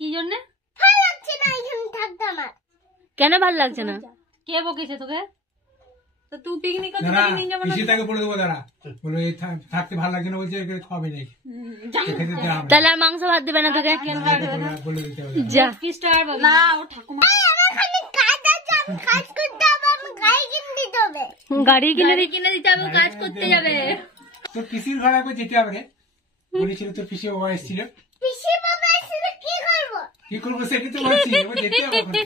কি জন্য কেন ভালো লাগছে না? কে বকেছে তোকে? তো তুই পিকনিক করতে নিয়ে যাবো না? পিসিটাকে বলে দেবো দাঁড়া, বলে থাকতে ভালো লাগছে না, বলছে খাওয়াবে নাকি। তাহলে আর মাংস ভাত দেবে না তোকে? বলে দিতে হবে যা না ও ঠাকুমা গাড়ি কিনে দিতে হবে, কাজ করতে যাবে। তোর পিসির ঘরে একবার যেতে হবে রে, বলেছিল তোর পিসি বাবা এসেছিল। কি করবো সেটা তো বলছি, এবার যেতে হবে ওখানে।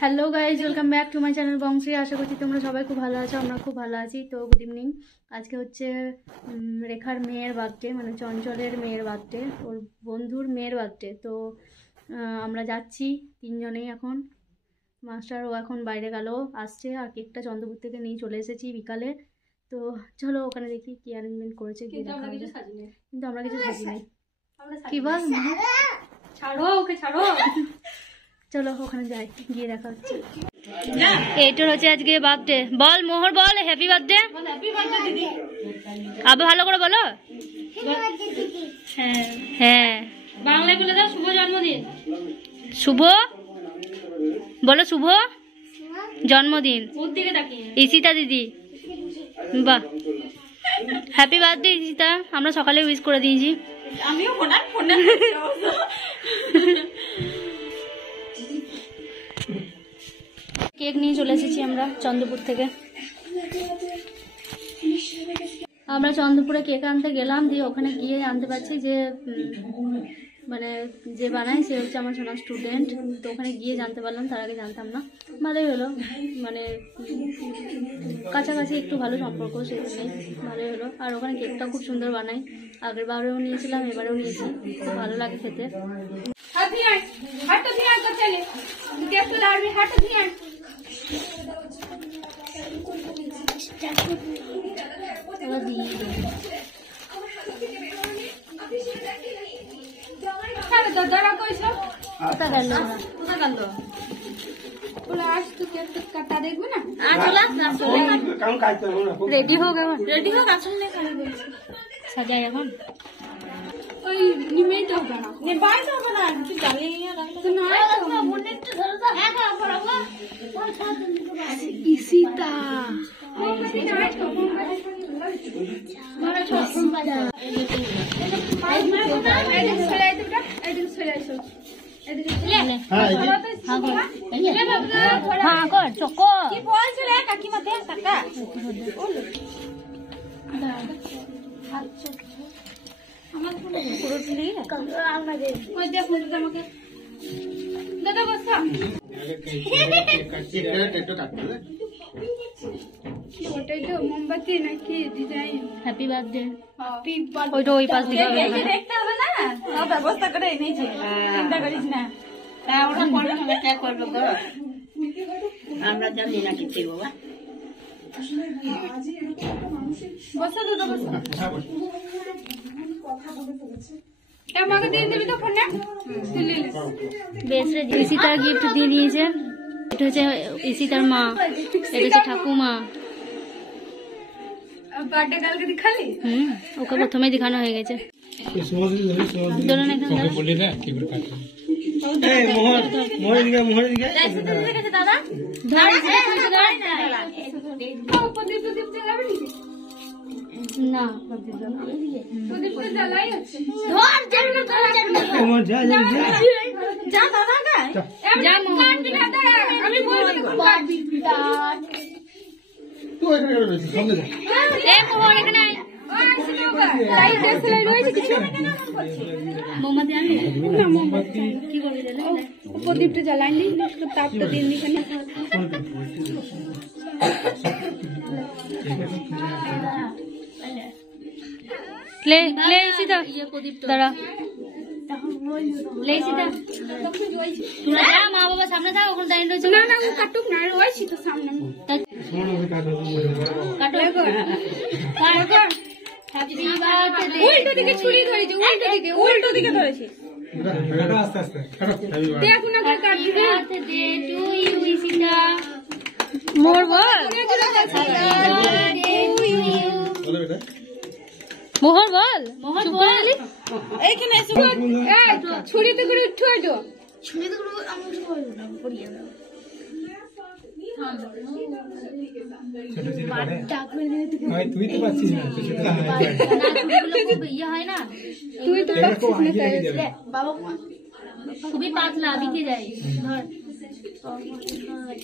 Hello guys, welcome back to my channel Banshi. আশা করছি তোমরা সবাই খুব ভালো আছো, আমরা খুব ভালো আছি। তো গুড ইভিনিং। আজকে হচ্ছে রেখার মেয়ের বার্থডে, মানে চঞ্চলের মেয়ের বার্থডে, ওর বন্ধুর মেয়ের বার্থডে। তো আমরা যাচ্ছি তিনজনেই। এখন মাস্টারও এখন বাইরে গেল, আসছে। আর কেকটা চন্দ্রপুর থেকে নিয়ে চলে এসেছি বিকালে। তো চলো ওখানে দেখি কি অ্যারেঞ্জমেন্ট করেছে। কিন্তু আমরা কিছু সাজিনি। কি বল, ছাড়ো ওকে, ছাড়ো। চলো ওখানে যাই, গিয়ে দেখা হচ্ছে। এইটার হচ্ছে আজকে বার্থডে। বল মোহর, বল হ্যাপি বার্থডে। আবার ভালো করে বলো। হ্যাঁ হ্যাঁ, বাংলায় বলে দাও শুভ জন্মদিন। শুভ বলো, শুভ জন্মদিন ওর দিকে তাকিয়ে। ঈশিতা দিদি। বাহ, হ্যাপি বার্থডে ঈশিতা। আমরা সকালে উইশ করে দিয়েছি। আমিও ফোনে কেক নিয়ে চলে এসেছি আমরা চন্দ্রপুর থেকে। আমরা চন্দ্রপুরে কেক আনতে গেলাম, দিয়ে ওখানে গিয়ে আনতে পারছি যে মানে যে বানায় সে হচ্ছে আমার সোনার স্টুডেন্ট। তো ওখানে গিয়ে জানতে পারলাম, তার আগে জানতাম না। ভালোই হলো, মানে কাছাকাছি একটু ভালো সম্পর্ক, সেখানে ভালোই হলো। আর ওখানে কেকটা খুব সুন্দর বানায়। আগের বারেও নিয়েছিলাম, এবারেও নিয়েছি, খুব ভালো লাগে খেতে। রেডি হোক, রেডি হোক, আসলে সাজাই এখন। ওই নিমেই তো হবে না, নেবাই তো হবে না, কিছু জ্বালিয়ে নিয়ে লাগবে না। ঈশিতা মোমবাতি নাকি ডিজাইন হ্যাপি বার্থডে। ওইটা ওই পাশ দিকে দেখতে হবে না, সব ব্যবস্থা করে এনেছি, চিন্তা করিস না। তা ওটা পরের সঙ্গে ট্যাগ করবো গো, আমরা জানি না কিছু বাবা। বসো দুটো বসো, আমাকে দিয়ে দিবি তো ফোনটা। বেশ রে, ঈশিতার গিফট দিয়ে দিয়েছে। এটা হচ্ছে ঈশিতার মা, এটা হচ্ছে ঠাকুমা। বার্থডে কালকে দেখালি? ওকে প্রথমেই দেখানো হয়ে গেছে। না প্রদীপটা জ্বালাইনি, তাপটা দিয়ে নি। দাঁড়া, মা বাবা সামনে থাক, ওখানে দাঁড়িয়ে রয়েছে। না না কাটুক না, রয়েছি তো সামনে। উল্টো দিকে ছুরি ধরেছি, উল্টো দিকে ধরেছি। দেখুন না কাটবি। মোর বল মোহর বল, মোহর বল। এইখানে এসে ছুরিতে করে উঠো এটো। ছোট ছিল পরে তুই তো পাচ্ছিস না, তো ছোট ইয়ে হয় না, তুই তো পাচ্ছিস না, বাবা খুবই পাতলা বিকে যায়।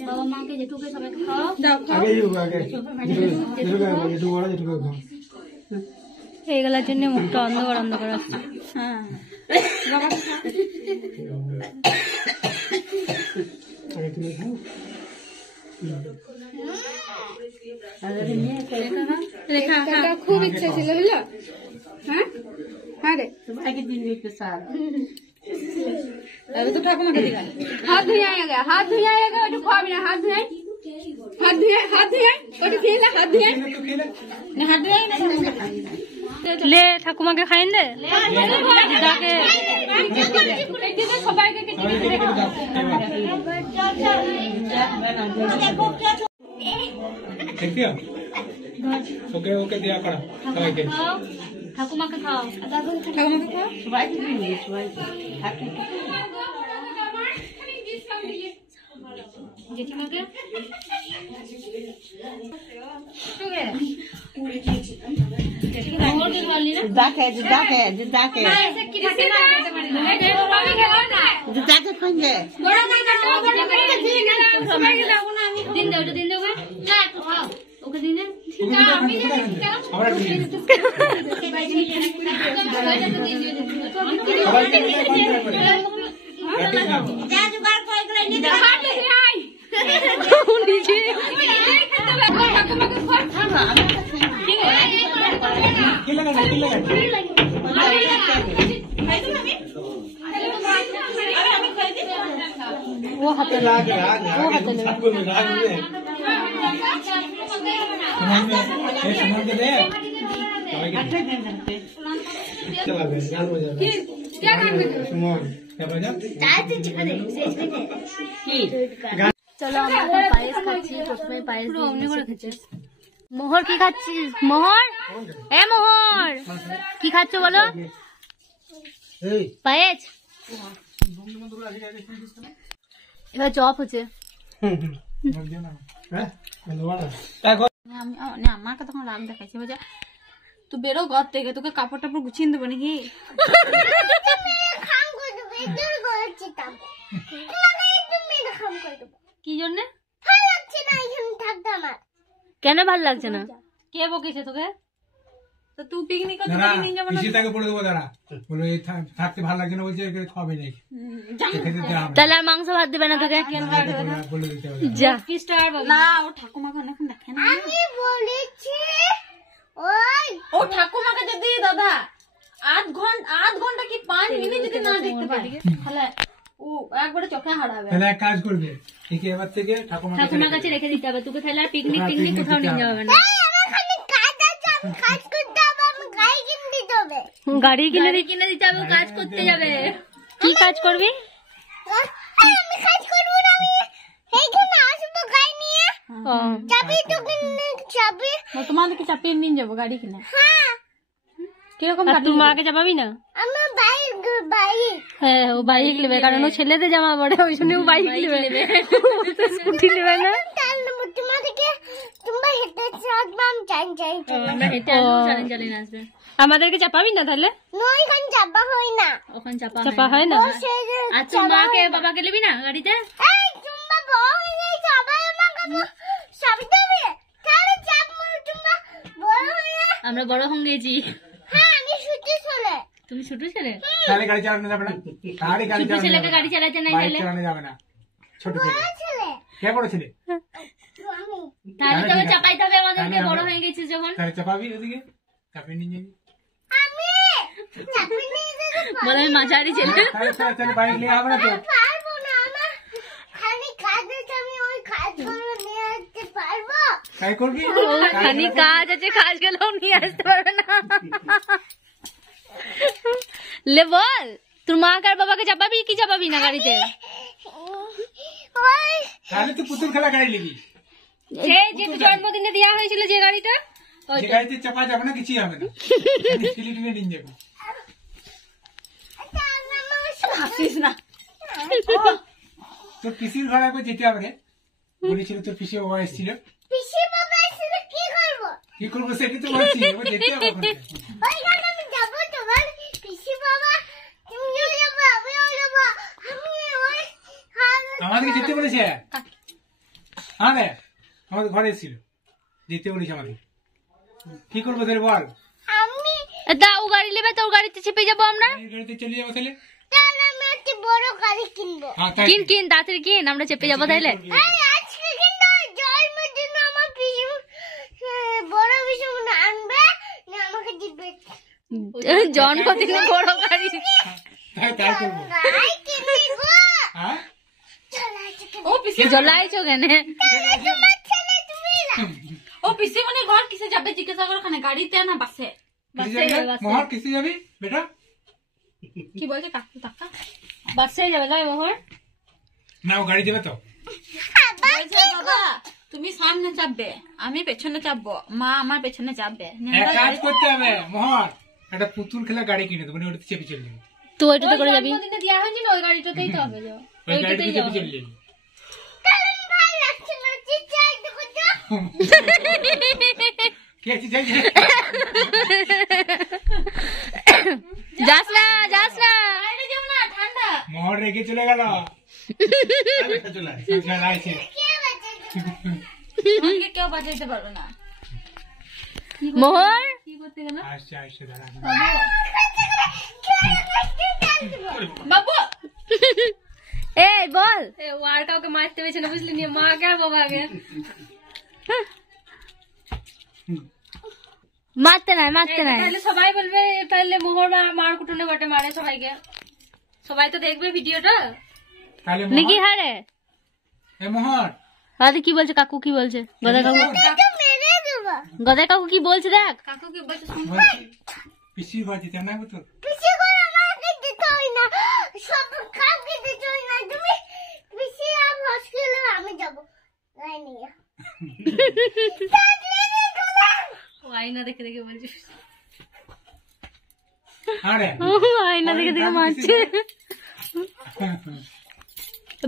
বাবা মাকে যেটুকু সবাই খাও, এইগুলোর জন্য মুখটা অন্ধকার অন্ধকার আসছে। হ্যাঁ খুব ইচ্ছা ছিল, বুঝলো? হ্যাঁ হ্যাঁ রে, ভাইকে দিন একটু সার तो ठाकुमाকে দিগা हाथ धुई आएगा, हाथ धुई आएगा, ওটা খাবি না, হাত ধুই, হাত ধুই, হাত ধুই, ওটা খেয়ে না, হাত ধুই না, হাত ধুই না, ले ঠাকুমাকে খাইন দে, দিদাকে দিদা সবাইকে কেটে কেটে দাও। দেখিও ওকে ওকে দিয়া করা সবাইকে, ঠাকুমাকে খাও, ঠাকুমাকে খাও, সবাইকে দিন, সবাইকে জেঠিমাকে যাকে যাকে যাকে যাকে খাইবে দিন দে, ওটা দিন দে, ওকে দিন দে, আমরা যা জোগাড় করে গেলে নিতে কি লাগা কি লাগা वो हाथ राग राग राग सबको में राग में ये समझ के दे चला गया जान हो जाएगा क्या काम कर सुमन क्या बजा চলো আমরা এখন পায়েস খাচ্ছি। প্রথমে পায়েস খেয়েছি। মোহর কি খাচ্ছিস? মোহর, এ মোহর কি খাচ্ছ বলো? পায়েস। এবার চপ হচ্ছে। আমাকে তখন রাগ দেখাইছে, বলছে তুই বেরো ঘর থেকে, তোকে কাপড় টাপড় গুছিয়ে দেবো নাকি। কি জন্য? কেন ভাল লাগছে না? কে বকেছে তোকে? তো তুই পিকনিক করতে দাঁড়া নিয়ে যাবো না? পিসি তাকে বলে দেবো, দাঁড়া বলে থাকতে ভালো লাগছে না, বলছে খাবে নাকি খেতে দিতে হবে তাহলে আর মাংস ভাত দেবে না তোকে? বলে দিতে হবে। যা না, ও ঠাকুমাকে এখন দেখে না। ও ঠাকুমাকে যদি দাদা আধ ঘন্টা কি 5 মিনিট যদি না দেখতে পারি, তাহলে ও একবারে চোখে হারাবে। তাহলে এক কাজ করবে, ঠিক এবার থেকে ঠাকুমার কাছে রেখে দিতে হবে তোকে, তাহলে আর পিকনিক টিকনিক কোথাও নিয়ে যাবে না। গাড়ি কিনে দিতে হবে, কাজ করতে যাবে। কি কাজ করবি? তোমাদেরকে চাপিয়ে নিয়ে যাবো গাড়ি কিনে। কিরকম তুই মাকে চাপাবি না? হ্যাঁ, ও বাইক নেবে, কারণ ও ছেলেদের জামা পড়ে, ওই জন্য ও বাইক নেবে, স্কুটি নেবে না। আমাদেরকে চাপাবি না তাহলে? ওখানে চাপা হয় না। আচ্ছা, মাকে বাবাকে নেবি না গাড়িতে? আমরা বড় হয়ে গেছি। তুমি ছোট ছেলে, তাহলে গাড়ি চালানো যাবে না, তাহলে গাড়ি ছোট ছেলেকে গাড়ি চালাতে নাই, বাইক চালানো যাবে না। ছোট ছেলে কে বড় ছেলে? তাহলে তবে চাপাইতে হবে আমাদেরকে, বড় হয়ে গেছিস যখন। তাহলে চাপাবি ওদিকে, চাপিয়ে নিয়ে যাবি। বলে আমি মাঝারি ছেলে। তাহলে বাইক নিয়ে হবে না তো? তাই করবি, খানি কাজ আছে, কাজ গেলেও নিয়ে আসতে পারবে না। লে বল, তোর মা আর বাবাকে চাপাবি কি চাপাবি না গাড়িতে? তাহলে তুই পুতুল খেলা গাড়ি নিবি। যে জন্মদিনে দেওয়া হয়েছিল যে গাড়িটা, যে গাড়িতে চাপা যাবে না, কিছুই হবে না, স্টিলি টিনে নিয়ে যাবে। হাসিস না। তোর পিসির ঘরে একবার যেতে হবে রে, বলেছিল তোর পিসি বাবা এসেছিল। পিসি বাবা এসে কি করব? কি করবো সেটা তো বলছি, ও যেতে হবে ওখানে। ওইখানে আমি যাব তোমার পিসি বাবা, তুমিও যাবে, আমিও যাব, আমি ওই আমাদেরকে যেতে বলেছে। হ্যাঁ রে, আমাদের ঘরে এসেছিল, যেতে বলেছে আমাদের। কি করবো তাহলে বল? আমি তা ও গাড়ি নেবে, তোর গাড়িতে চেপে যাবো আমরা। এই গাড়িতে চলে যাবো তাহলে। তাহলে আমি একটা বড় গাড়ি কিনবো। হ্যাঁ, তাই কিন কিন তাড়াতাড়ি কিন, আমরা চেপে যাবো তাইলে। আরে আজকে কিন্তু জন্মদিন আমার পিসি বড় পিসি মনে আনবে না আমাকে দিবে। জন্মদিনে বড় গাড়ি। তাই তাই করবো। গাড়ি কিনবো। হ্যাঁ, চলাই চকে। ও পিসি, জ্বলাইছো কেন? তোমার ছেলে তুমি না। ও পিসি মানে ঘর কিসে যাবে জিজ্ঞাসা করো, খানে গাড়িতে না বাসে? কিসে যাবি? মোহর কিসে যাবি বেটা? কি বলছে কাকু কাকা? বাসে যাবে তাই মোহর? না, ও গাড়ি দেবে তো। বলছে বাবা তুমি সামনে চাপবে, আমি পেছনে চাপবো, মা আমার পেছনে চাপবে। এক কাজ করতে হবে মোহর, একটা পুতুল খেলা গাড়ি কিনে দেবো, ওটাতে চেপে চলে যাবি। তো ওইটাতে করে যাবি। দেওয়া হয়েছিল ওই গাড়িটাতেই তো হবে। ওই গাড়িতে চেপে চলে যাবি। কারণ ভালো লাগছে না চিৎকার করতে। কি আছে যাই যাস না যাস না। বাইরে যাবো না, ঠান্ডা। মোহর রেখে চলে গেল। চলে আসে। আমাকে কেউ বাজাইতে পারবে না। মোহর কি করতে গেল আসছে আসছে, দাঁড়া। বাবু? এই বল। ও আর কাউকে মারতে পেরেছে না, বুঝলি? নিয়ে মাকে আর বাবাকে। মারতে নাই মারতে নাই। তাহলে সবাই বলবে তাহলে মোহর মার কুটুনে বটে মারে সবাইকে। সবাই তো দেখবে ভিডিওটা। তাহলে নাকি মোহর, হারে? এ মোহর, আরে কি বলছে কাকু, কি বলছে গদা কাকু? মেরে দেবো। গদা কাকু কি বলছে দেখ। কাকু কি বলছে শুন। বলছি, পিসির ঘর যেতে হবে না তোর। পিসি করে আমাকে দিতে হয় না, সব কাউকে দিতে হয় না। তুমি পিসি আর হসপিটালে আমি যাবো গাড়ি নিয়ে। ও আয়না দেখে দেখে বলছে। আরে আয়না দেখে দেখে মারছে।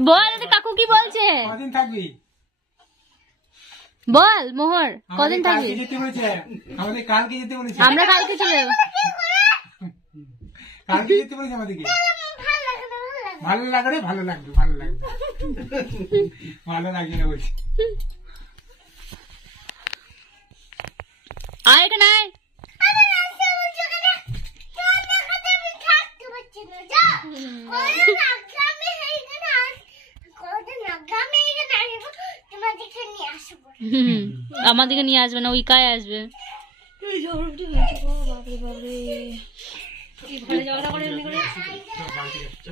বল এটা কাকু কি বলছে, কদিন থাকবি? বল মোহর কদিন আমাদের থাকবি? কালকে যেতে বলেছে, আমাদের কালকে যেতে বলেছে। আমরা কালকে চলে যাবো। কালকে যেতে বলেছে আমাদেরকে। ভালো লাগে না, ভালো লাগে না। ভালো লাগবে রে, ভালো লাগবে, ভালো লাগবে। ভালো লাগছে না বলছি। আয় এখানে আয়। আমি আসতে বলছি কেন? তোমার কাছে আমি থাকতে পারছি না, যাও। কদিন আগামী এইখানে কদিন আগামী এইখানে আসবো, তোমাদেরকে নিয়ে আসবো। আমাদেরকে নিয়ে আসবে না, ওই কায় আসবে। কি ঘরে ঝগড়া করে এমনি করে? চল, বাড়িতে যাচ্ছি।